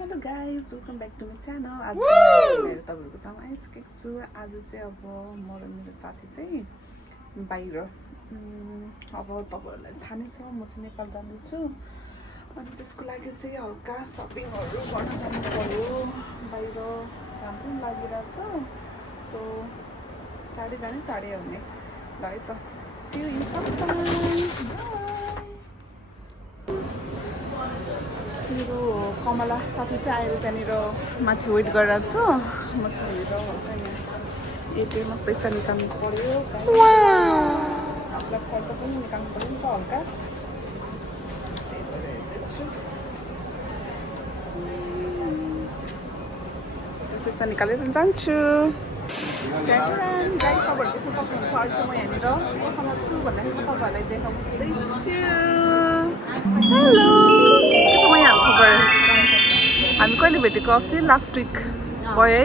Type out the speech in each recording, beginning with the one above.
Hello guys welcome back to my channel. आज मैले तपाईँहरूको सामु आइसकेको छु। आज चाहिँ अब म र मेरो साथी चाहिँ बाहिर अब तपाईँहरूलाई थाहा नै छ म चाहिँ नेपाल जाँदैछु अनि त्यसको लागि चाहिँ हल्का सपिङहरू गर्न जानु पर्यो। बाहिर राम्रो लागिरहेछ, सो चाँडै जाने चाँडै आउने ल है त। See you in some time. मेरो कमला साथी चाहिँ आएर त्यहाँनिर माथि वेट गरेर छ। म चाहिँ हेरेर हल्का यहाँ एटिएममा पैसा निकाल्नु पर्यो। हामीलाई खर्च पनि निकाल्नु पर्यो नि त हल्का। पैसा निकालेर जान्छु। गाइस तपाईँहरू देख्नु सक्नुहुन्छ अहिले चाहिँ म यहाँनिर मसँग छु भन्दाखेरि म तपाईँहरूलाई देखाउँदैछु। हेलो, के छ म यहाँ खबर? हामी कहिले भेटेको? अस्ति लास्ट विक भयो है,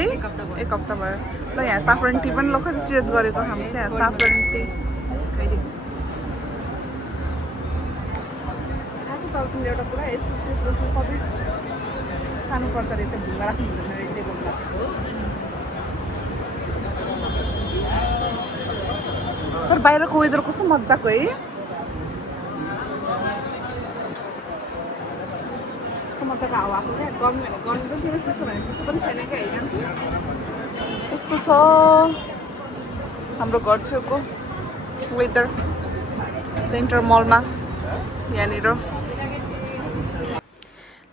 एक हप्ता भयो। ल यहाँ साफ्रन टी पनि लखत चेन्ज गरेको हामी चाहिँ यहाँ साफ्रन टी। थाहा छ तर तिमीले एउटा कुरा यस्तो चिज सबै खानुपर्छ अरे, त्यो भुङ्गा राख्नु हुँदैन अरे टेबलमा। तर बाहिरको वेदर कस्तो मजाको है, कस्तो मजाको हावा आएको क्या। गर्मी भने गर्मी पनि थिएन, चिसो भने चिसो पनि छैन क्या। हेरिरहन्छ यस्तो छ हाम्रो घर छेउको वेदर सेन्टर मलमा यहाँनिर।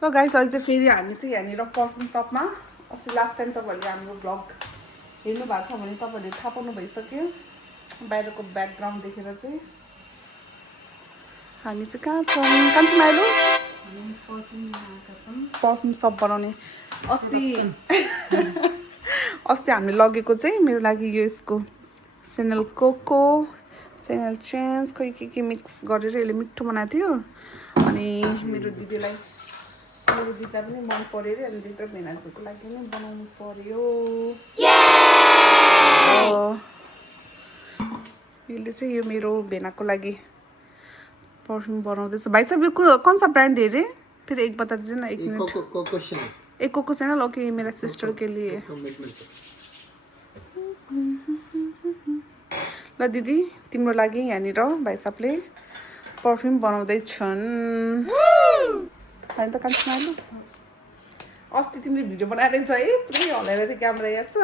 ल गाइस अहिले चाहिँ फेरि हामी चाहिँ यहाँनिर पर्फ्युम सपमा, अस्ति लास्ट टाइम तपाईँहरूले हाम्रो ब्लग हेर्नु भएको छ भने तपाईँहरूले थाहा पाउनु भइसक्यो बाहिरको ब्याकग्राउन्ड देखेर चाहिँ। हामी चाहिँ कहाँ छौँ? कान्छी माइलो पर्फ्युम सप बनाउने। अस्ति हामीले लगेको चाहिँ मेरो लागि यो यसको सेनल कोको, सेनल चेन्ज खोइ के मिक्स गरेर यसले मिठो बनाएको थियो। अनि मेरो दिदीलाई पनि मन पऱ्यो अरे, अनि दिदी र भेनाजुको लागि नै बनाउनु पर्यो। यसले चाहिँ यो मेरो भेनाको लागि पर्फ्युम बनाउँदैछ। भाइ साहब यो कौन सा ब्रांड है रे? फिर एक बता दीजिए ना, एक मिनट। एक कोको चैनल, ओके मेरा सिस्टर के लिए। ल दिदी तिम्रो लागि यहाँनिर भाइ साहबले पर्फ्युम बनाउँदैछन् होइन त कान्छी माइलो? अस्ति तिमीले भिडियो बनाएर छ है, पुरै हलाएर थियो क्यामेरा, याद छ?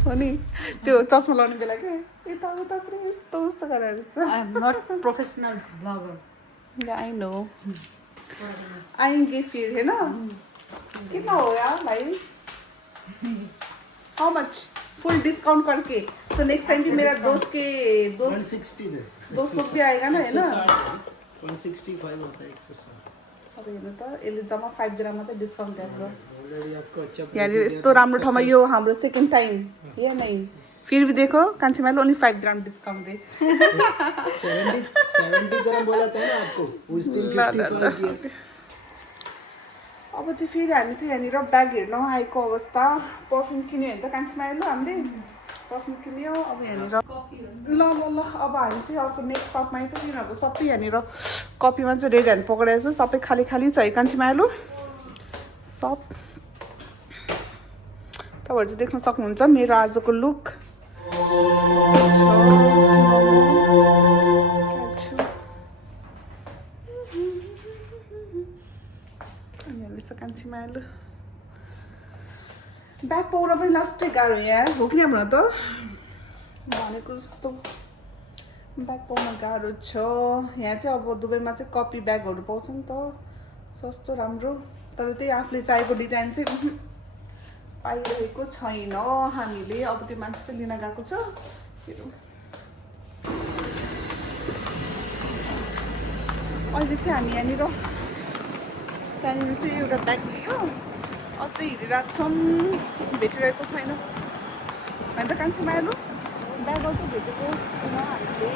हो नि, त्यो चस्मा लगाउने बेला के यताउता पुरै यस्तो उस्तो गरेर छ। I am not professional blogger. I know आएंगे फिर, है ना? कितना हो यार भाई? How much? फुल डिस्काउंट करके, तो नेक्स्ट टाइम भी मेरा दोस्त 160 लोग भी आएगा ना, है ना? 165 होता है 160। अब हेर्नु त यसले जम्मा 5 ग्राममा चाहिँ डिस्काउन्ट दिन्छ। ऑलरेडी आपको अच्छा यहाँनिर यस्तो राम्रो ठाउँमा यो हाम्रो सेकेन्ड टाइम या नहीं, फिर भी देखो कान्छी माइलो ओन्ली 5 ग्राम डिस्काउंट दे। 70 ग्राम बोला था ना आपको उस दिन 55 किया। अब चाहिँ फेरि हामी चाहिँ यहाँनिर ब्याग हेर्न आएको अवस्था। पर्फ्युम किन्यो भने त कान्छी माइलो हामीले पर्फ्युम किन्यो। अब यहाँनिर ल अब हामी चाहिँ अर्को नेक्स्ट सपमा चाहिँ तिनीहरूको सबै यहाँनिर कपीमा चाहिँ रेड ह्यान्ड पक्रेको छ, सबै खाली छ है कान्छी माइलो सप। तपाईँहरू चाहिँ देख्न सक्नुहुन्छ मेरो आजको लुक। कान्छी माइलो ब्याग पाउन पनि लास्टै गाह्रो यहाँ हो कि हाम्रो त भनेको जस्तो ब्याग पाउन गाह्रो छ। यहाँ चाहिँ अब दुबईमा चाहिँ कपी ब्यागहरू पाउँछ नि त, सस्तो राम्रो। तर त्यही आफूले चाहेको डिजाइन चाहिँ पाइरहेको छैन हामीले। अब त्यो मान्छे चाहिँ लिन गएको छ। अहिले चाहिँ हामी यहाँनिर त्यहाँनिर चाहिँ एउटा ब्याग लियो, अझै हिँडिरहेको छौँ, भेटिरहेको छैन होइन त कान्छी माइलो? ब्यागहरू चाहिँ भेटेको छैन हामीले।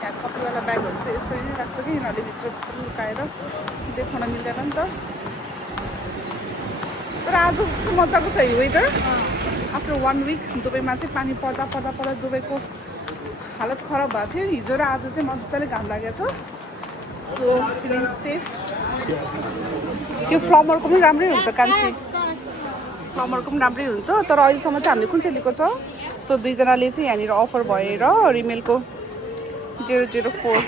यहाँ कपीवाला ब्यागहरू चाहिँ यसरी नै राख्छ कि यिनीहरूले भित्र लुकाएर देखाउन मिल्दैन नि त। तर आज चाहिँ मजाको छ यो वेदर। आफ्टर 1 विक दुबईमा चाहिँ पानी पर्दा दुबईको हालत खराब भएको थियो। हिजो र आज चाहिँ मजाले घाम लागेको छ। सो फिलिङ सेफ यो फ्लमरको पनि राम्रै हुन्छ कान्छी फ्लमरको पनि राम्रै हुन्छ तर अहिलेसम्म चाहिँ हामीले कुन चाहिँ लिएको छ सो दुईजनाले चाहिँ यहाँनिर अफर भएर रिमेलको 004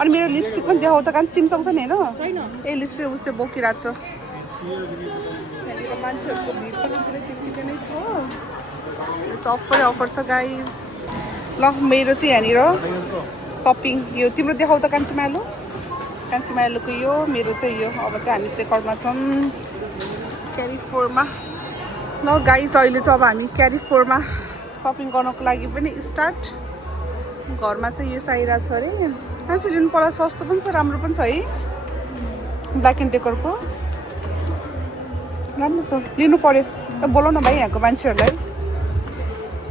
अनि मेरो लिपस्टिक पनि देखाउ त कान्छी तिमीसँग छ नि होइन ए लिपस्टिक उसले बोकिरहेको छ यहाँनिर मान्छेहरूको भिड पनि पुरै त्यत्तिकै नै छ अफर छ गाइस ल मेरो चाहिँ यहाँनिर सपिङ यो तिम्रो देखाउ त कान्छी मायालुको यो मेरो चाहिँ यो अब चाहिँ हामी चेकआउटमा छौँ क्यारिफोरमा ल गाइस अहिले चाहिँ अब हामी क्यारिफोरमा सपिङ गर्नको लागि पनि स्टार्ट घरमा चाहिँ यो चाहिरहेको छ अरे मान्छे लिनु पर्दा सस्तो पनि छ राम्रो पनि छ है ब्ल्याक एन्ड डेकरको राम्रो छ लिनु पर्यो बोलाउ न भाइ यहाँको मान्छेहरूलाई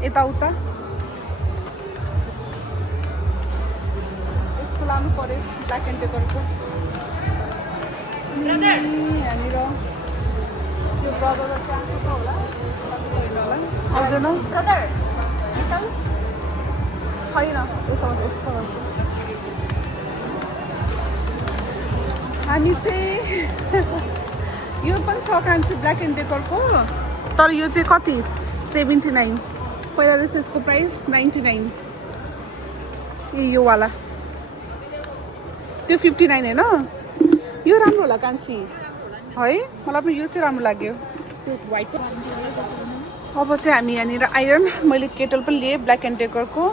यताउता यसको लानु पर्यो ब्ल्याक एन्ड डेकरको यहाँनिर त्यो ब्रदर चाहिँ आएको होला आउँदैन छैन हामी चाहिँ यो पनि छ कान्छी ब्ल्याक एन्ड डेकरको तर यो चाहिँ कति 79 पहिला रहेछ यसको प्राइस 99 ए यो वाला त्यो 59 होइन यो राम्रो होला कान्छी है मलाई पनि यो चाहिँ राम्रो लाग्यो अब चाहिँ हामी यहाँनिर आइरन मैले केटल पनि लिएँ ब्ल्याक एन्ड डेकरको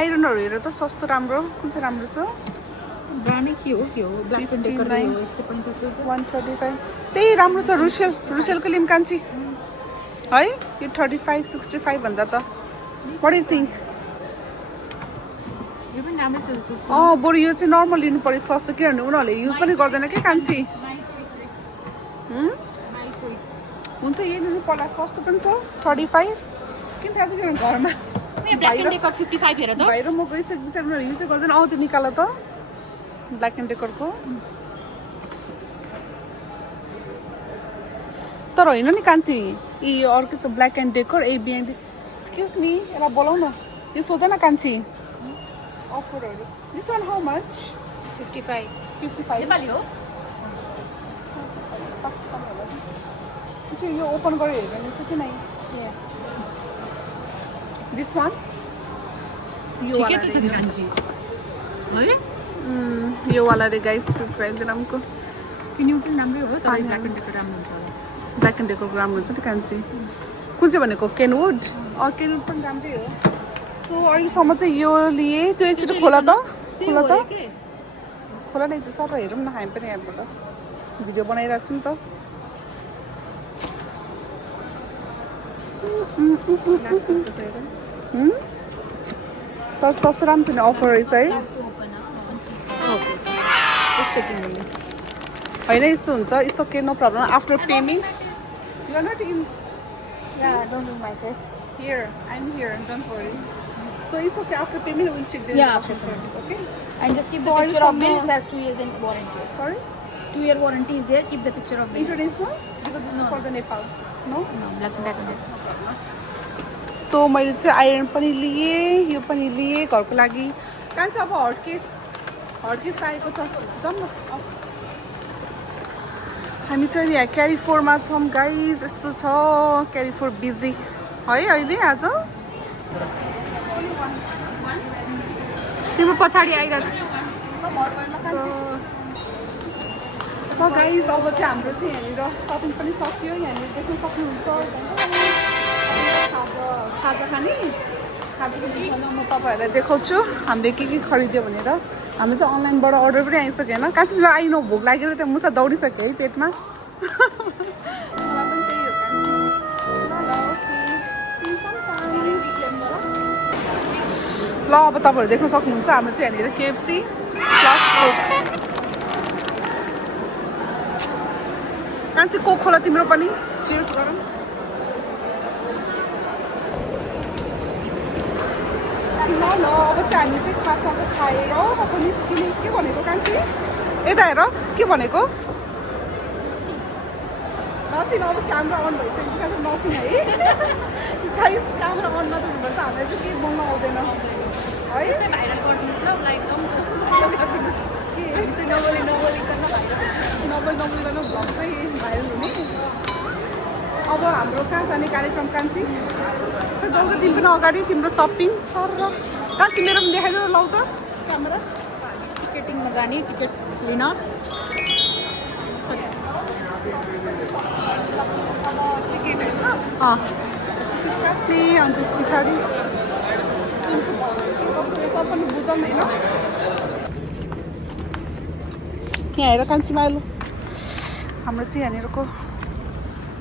आइरनहरू हेरेर त सस्तो राम्रो कुन चाहिँ राम्रो छ ब्रान्डै के हो ब्ल्याक एन्ड डेकर 135 त्यही राम्रो छ रुसेलको लिम कान्छी है यो 35-65 भन्दा त वाट यु थिङ्क यो पनि राम्रो छ जस्तो छ बरु यो चाहिँ नर्मल लिनु पर्यो सस्तो किनभने उनीहरूले युज पनि गर्दैन के कान्छी हुन्छ यही लिनु पर्ला सस्तो पनि छ 35 किन थाहा छ किनभने घरमा ब्ल्याक एन्ड डेकर 55 हेर त बाहिर म गइसकेपछि उनीहरू युजै गर्दैन त्यो निकाल त ब्ल्याक एन्ड डेकरको तर होइन नि कान्छी यो अर्को छ ब्ल्याक एन्ड डेकर एबिएन्ड एक्सक्युज मी यसलाई बोलाउ न यो सोध न कान्छी अफरहरू this one how much 55 Nepali हो यो ओपन गरेर हेर्नु छ कि नै दिस वान यो ठिकै त छ नि कान्छी है यो वाला रे गाइस 55 ग्रामको किन्यु पनि राम्रै हो तर ब्ल्याक एन्ड डेकर राम्रो हुन्छ ब्ल्याक एन्ड डेकरको राम्रो हुन्छ नि कान्छी कुन चाहिँ भनेको केनवुड केनवुड पनि राम्रै हो सो अहिलेसम्म चाहिँ यो लिएँ त्यो एकचोटि खोला त खोला नै सर हेरौँ न हामी पनि यहाँबाट भिडियो बनाइरहेको छु नि त तर सस्तो राम्रो छ नि अफर रहेछ है होइन यस्तो हुन्छ it's okay no problem after payment you are not in Don't do my face. Here I am here don't worry so it's okay after payment will check the service okay And just keep the So picture of also bill. no- It has 2 years in warranty. Sorry 2-year warranty is there. Keep the picture of bill. International because this for the Nepal no No, black and decker. So मैले चाहिँ iron पनि लिएँ यो पनि लिएँ घरको लागि कहाँ चाहिँ अब हटकेस आएको छ जाउँ न हामी चाहिँ यहाँ क्यारिफोरमा छौँ गाइज यस्तो छ क्यारिफोर बिजी है अहिले आज तिम्रो पछाडि आइरहेको ल गाइज अब चाहिँ हाम्रो चाहिँ यहाँनिर सपिङ पनि सक्यो यहाँनिर देख्न सक्नुहुन्छ खाजा खाने खाजाको विषयमा म तपाईँहरूलाई देखाउँछु हामीले के खरिद्यो भनेर हामी चाहिँ अनलाइनबाट अर्डर पनि आइसक्यो होइन कान्छी आइनो भोक लागेर त्यहाँ मुसा दौडिसक्यो है पेटमा मलाई पनि त्यही हो कान्छी ल ओके ल अब तपाईँहरू देख्न सक्नुहुन्छ हाम्रो चाहिँ यहाँनिर केएफसी प्लस कोक कान्छी कोक खोला तिम्रो पनि चियर्स गरौँ ल अब चाहिँ हामी चाहिँ खाजा खाएर अब निस्किने के भनेको कान्छी यता हेर के भनेको नथिङ अब क्यामेरा अन भइसकेपछि अब नथिङ है गाइस क्यामेरा अन मात्र हुनुपर्छ हामीलाई चाहिँ केही बोल्न आउँदैन है भाइरल गरिदिनुहोस् ल उसलाई एकदम के नबोलिकन भ्लग चाहिँ भाइरल हुने। अब हाम्रो कहाँ जाने कार्यक्रम कान्छी जाउँछ तिमी पनि अगाडि तिम्रो सपिङ सर र कान्छी मेरो पनि देखाइदेऊ लौ त क्यामेरा टिकटिङमा जाने टिकट लिन टिकट होइन अँ काट्ने अनि त्यस पछाडि सब पनि बुझाउँदैन यहाँ हेर कान्छीमा आलु हाम्रो चाहिँ यहाँनिरको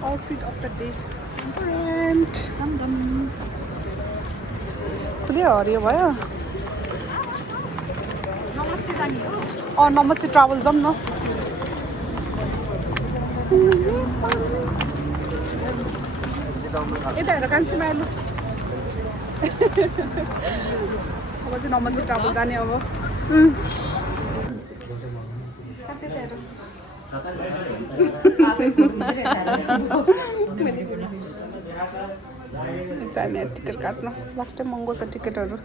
आउटफिट अफ द डे खुल्यो हरियो भयो नमस्ते ट्राभल जाउँ न यता हेर कान्छीमा आलु अब चाहिँ नमस्ते ट्राभल जाने अब जाने टिकट काट्नु लास्ट टाइम महँगो छ टिकटहरू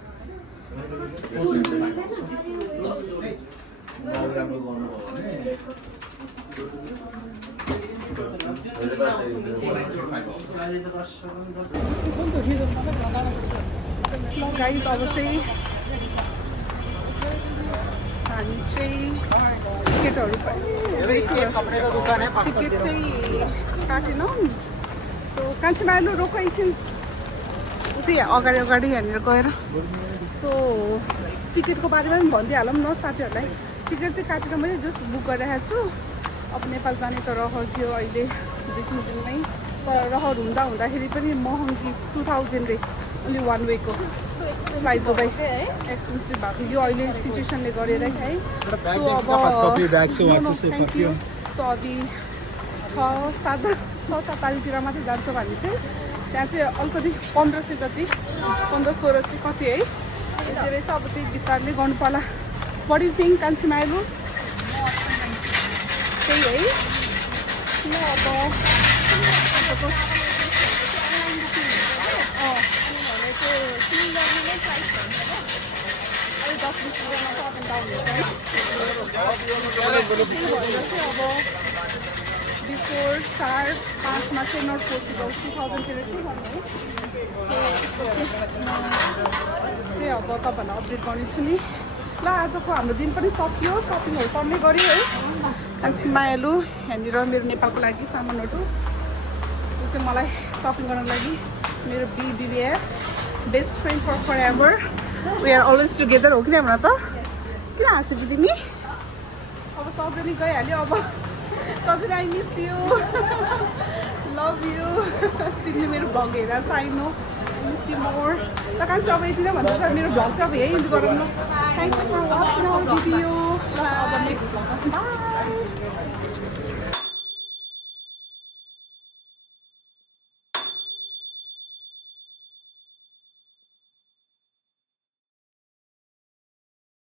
गाइस अब चाहिँ हामी चाहिँ टिकटहरू टिकट चाहिँ काटेनौँ सो कान्छीमा आलु रोक एकछिन चाहिँ अगाडि अगाडि यहाँनिर गएर सो टिकटको बारेमा पनि भनिदिइहालौँ न साथीहरूलाई टिकट चाहिँ काटेर मैले जस्ट बुक गरिरहेको छु अब नेपाल जाने त रहर थियो अहिले 2-3 दिनमै तर रहर हुँदाखेरि पनि महँगी 2000 रे ओन्ली 1 वेको फ्लाइट दुबई एक्सपेन्सिभ भएको यो अहिले सिचुएसनले गरेर है सो अब थ्याङ्क यू सो अभि 6-7 तारिकतिर मात्रै जान्छ भने चाहिँ त्यहाँ चाहिँ अलिकति 1500 जति 1500-1600 कति है यति रहेछ अब त्यही विचारले गर्नु पर्ला बडी थिङ कान्छीमा आलु त्यही है ल अब बिफोर 4-5 चाहिँ नट पोसिबल 2000 तिर के भन्ने चाहिँ अब तपाईँहरूलाई अपडेट गर्नेछु नि ल आजको हाम्रो दिन पनि सकियो सपिङहरू पर्ने गऱ्यो है कान्छीमा आलु यहाँनिर मेरो नेपालको लागि सामानहरू यो चाहिँ मलाई सपिङ गर्नको लागि मेरो BBF best friend forever we are always together हो कि हाम्रो त किन हाँसेको तिमी अब सजनी गइहाल्यो अब सजनी I miss you love you तिमीले मेरो भ्लग हेरेर चाहिँ I know miss you more ल कान्छी अब यति नै भन्दैछ मेरो भ्लग चाहिँ अब यही इन्ड गरौँ न thank you for watching our video ल अब नेक्स्ट भ्लग बाई